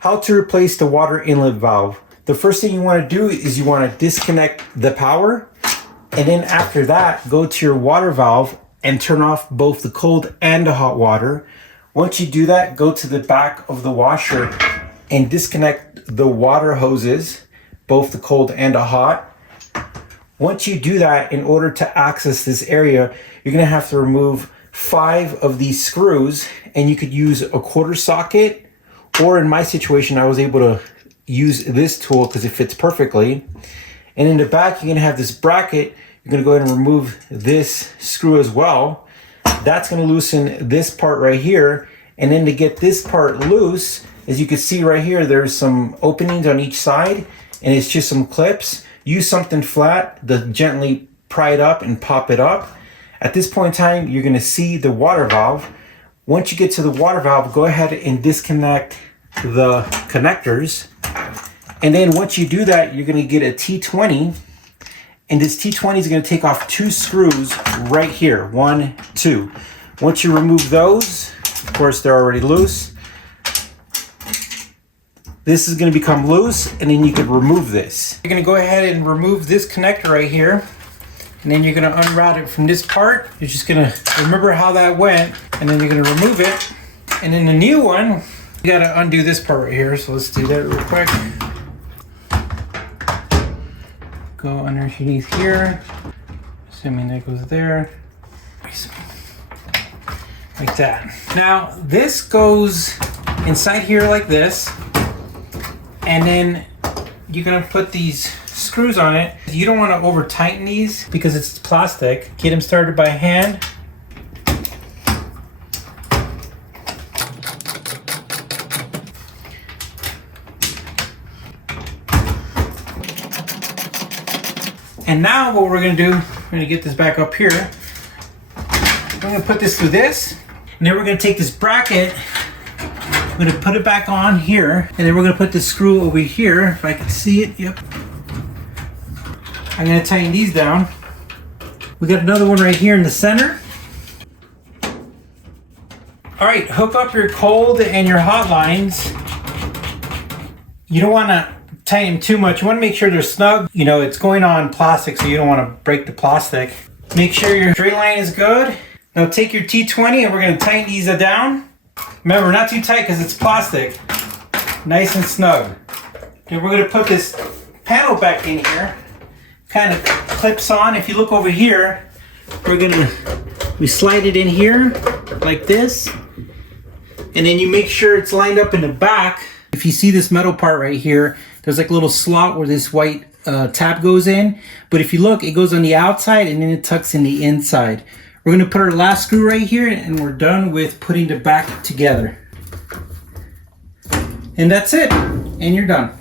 How to replace the water inlet valve. The first thing you want to do is you want to disconnect the power, and then after that, go to your water valve and turn off both the cold and the hot water. Once you do that, go to the back of the washer and disconnect the water hoses, both the cold and the hot. Once you do that, in order to access this area, you're gonna have to remove 5 of these screws, and you could use a quarter socket, or in my situation, I was able to use this tool because it fits perfectly. And in the back, you're gonna have this bracket. You're gonna go ahead and remove this screw as well. That's gonna loosen this part right here. And then to get this part loose, as you can see right here, there's some openings on each side, and it's just some clips. Use something flat to gently pry it up and pop it up. At this point in time, you're gonna see the water valve. Once you get to the water valve, go ahead and disconnect the connectors. And then once you do that, you're gonna get a T20, and this T20 is gonna take off 2 screws right here, 1, 2. Once you remove those, of course they're already loose, this is gonna become loose, and then you can remove this. You're gonna go ahead and remove this connector right here, and then you're gonna unroute it from this part. You're just gonna remember how that went, and then you're gonna remove it. And then the new one, you gotta undo this part right here, so let's do that real quick. Go underneath here, assuming that goes there. Like that. Now, this goes inside here like this, and then you're gonna put these screws on it. You don't want to over tighten these because it's plastic. Get them started by hand. And now what we're gonna do, we're gonna get this back up here. We're gonna put this through this, and then we're gonna take this bracket, we're gonna put it back on here, and then we're gonna put the screw over here, if I can see it, yep. I'm gonna tighten these down. We got another one right here in the center. All right, hook up your cold and your hot lines. You don't wanna tighten them too much. You wanna make sure they're snug. You know, it's going on plastic, so you don't wanna break the plastic. Make sure your straight line is good. Now take your T20 and we're gonna tighten these down. Remember, not too tight because it's plastic. Nice and snug. And we're gonna put this panel back in here. Kind of clips on. If you look over here, we slide it in here like this, and then you make sure it's lined up in the back. If you see this metal part right here, there's like a little slot where this white tab goes in, but if you look, it goes on the outside and then it tucks in the inside. We're going to put our last screw right here, and we're done with putting the back together. And that's it, and you're done.